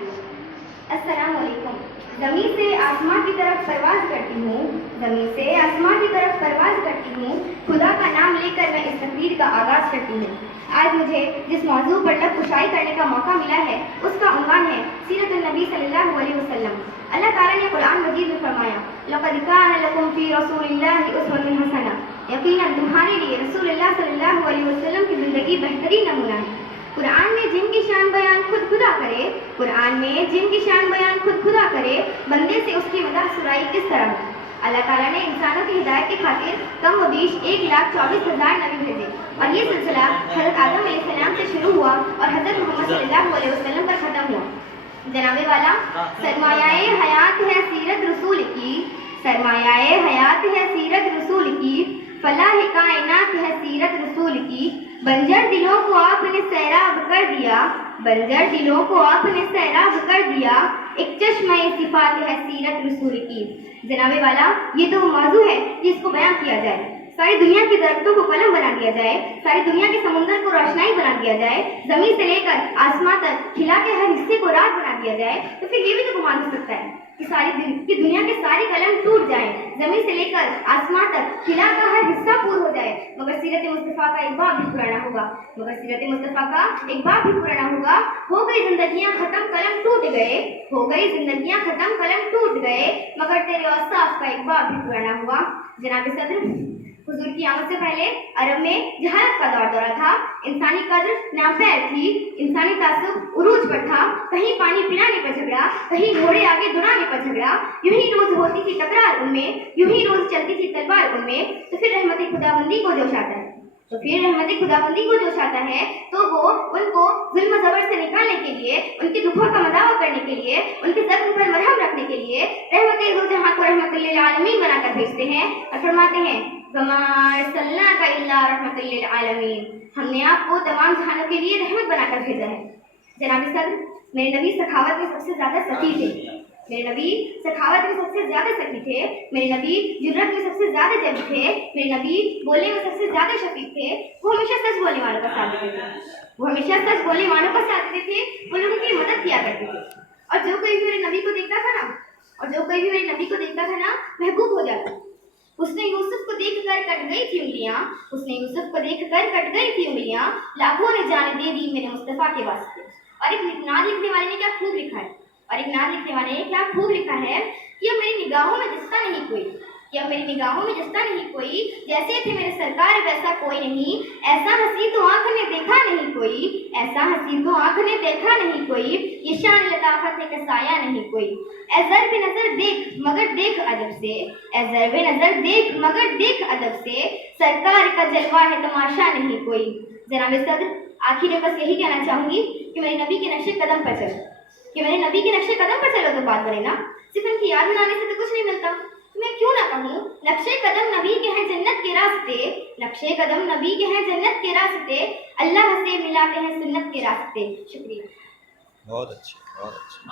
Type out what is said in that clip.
السلام علیکم. زمین سے آسمان کی طرف پرواز کرتی ہوں, زمین سے آسمان کی طرف پرواز کرتی ہوں, خدا کا نام لے کر میں اس تقریر کا آغاز کرتی ہوں. آج مجھے جس موضوع پر لب کشائی کرنے کا موقع ملا ہے اس کا عنوان ہے سیرت النبی صلی اللہ علیہ وسلم. اللہ تعالیٰ نے قرآن مجید میں فرمایا لَقَدْ كَانَ لَكُمْ فِي رَسُولِ اللَّهِ أُسْوَةٌ حَسَنَةٌ. یقیناً تمہارے لیے رسول اللہ صلی اللہ علیہ وسلم کی زندگی بہترین نمونہ ہے. قرآن میں جن کی شان بیان خود خدا کرے, قرآن میں جن کی شان بیان خود خدا کرے, بندے سے اس کی مدح سرائی کس طرح ہو. اللہ تعالیٰ نے انسانوں کی ہدایت کی خاطر کم و بیش 1,24,000 نبی بھیجے, اور یہ سلسلہ حضرت آدم علیہ السلام سے شروع ہوا اور حضرت محمد صلی اللہ علیہ وسلم پر ختم ہوا. جناب والا, سرمایہ حیات ہے سیرت رسول کی, سرمایہ حیات ہے سیرت رسول کی, فلاح کائنات ہے سیرت رسول کی. بنجر دلوں کو آپ نے سیراب کر دیا, بنجر دلوں کو آپ نے سیراب کر دیا, ایک چشمہ صفات ہے سیرت رسول کی. جناب والا, یہ تو وہ موضوع ہے جس کو بیان کیا جائے, ساری دنیا کے درختوں کو قلم بنا دیا جائے, ساری دنیا کے سمندر کو روشنائی بنا دیا جائے, زمین سے لے کر آسمان تک کھلا کے ہر حصے کو رات بنا دیا جائے, تو پھر یہ بھی تو گمان ہو سکتا ہے کہ دنیا کے سارے قلم ٹوٹ جائیں, زمین سے لے کر آسمان تک کھلا کا ہر حصہ پور ہو جائے, مگر سیرت مصطفیٰ کا ایک باب بھی پرانا ہوگا, مگر سیرت مصطفیٰ کا ایک باب بھی پرانا ہوگا. ہو گئی زندگیاں ختم قلم ٹوٹ گئے, ہو گئی زندگیاں ختم قلم ٹوٹ گئے, مگر تیرے اوصاف کا ایک باب بھی پرانا ہوا. جناب صدر, حضور کی آمد سے پہلے عرب میں جہالت کا دورہ تھا, انسانی قدر ناپید تھی, انسانی تعصب عروج پر تھا, کہیں پانی پلانے پر جھگڑا, کہیں گھوڑے آگے دوڑانے پر جھگڑا, یوں ہی روز ہوتی تھی تکرار ان میں, یوں ہی روز چلتی تھی تلوار ان میں. تو پھر رحمت خداوندی کو جوش آتا ہے, تو پھر رحمت خداوندی کو جوش آتا ہے, تو وہ ان کو ظلم و زبر سے نکالنے کے لیے, ان کے دکھوں کا مداوع کرنے کے لیے, ان کے زخم پر مرہم رکھنے کے لیے رحمت دو جہاں کو رحمت للعالمین بنا کر بھیجتے ہیں, اور فرماتے ہیں وَمَا أَرْسَلْنَاكَ إِلَّا رَحْمَةً لِلْعَالَمِينَ, ہم نے آپ کو تمام جہانوں کے لیے رحمت بنا کر بھیجا ہے. جناب صدر, میرے نبی سخاوت میں سب سے زیادہ سخی تھے, میرے نبی سخاوت میں سب سے زیادہ سخی تھے, میرے نبی جرأت میں سب سے زیادہ جلدی تھے, میرے نبی بولنے میں سب سے زیادہ شفیق تھے. وہ ہمیشہ سچ بولنے والوں کا ساتھ دیتے تھے, وہ ہمیشہ سچ بولنے والوں کا ساتھ دیتے تھے, وہ لوگوں کی مدد کیا کرتے تھے. اور جو کوئی بھی میرے نبی کو دیکھتا تھا نا, اور جو کوئی بھی میرے نبی کو دیکھتا تھا نا, محبوب ہو جاتا. اس نے یوسف کو دیکھ کر کٹ گئی تھی انگلیاں, اس نے یوسف کو دیکھ کر کٹ گئی تھی انگلیاں, لاکھوں نے جان دے دی میرے مصطفیٰ کے واسطے. اور ایک نعت لکھنے والے نے کیا خوب لکھا ہے, اور ایک نعت لکھنے والے نے کیا خوب لکھا ہے کہ اب میری نگاہوں میں جستا نہیں کوئی, کہ اب میری نگاہوں میں جستا نہیں کوئی, جیسے تھے میرے سرکار ویسا کوئی نہیں, ایسا ہنسی تو آنکھ نے دیکھا نہیں کوئی, ایسا ہنسی تو آنکھ نے دیکھا نہیں کوئی, یہ شان لطافت ہے کہ سایہ نہیں کوئی. اے ضرب نظر دیکھ مگر دیکھ ادب سے, اے ضرب نظر دیکھ مگر دیکھ ادب سے, سرکار کا جلوہ ہے تماشا نہیں کوئی. جناب صدر, آخر میں بس یہی کہنا چاہوں گی کہ میرے نبی کے نقش قدم پر چلو, کہ میرے نبی کے نقش قدم پر چلو تو بات بنے نا, صرف ان کی یاد بنانے سے تو کچھ نہیں ملتا. تو میں کیوں نہ کہوں نقش قدم نبی کے ہیں جنت کے راستے, نقش قدم نبی کے ہیں جنت کے راستے, اللہ سے ملاتے ہیں سنت کے راستے. شکریہ. بہت اچھے, بہت اچھے.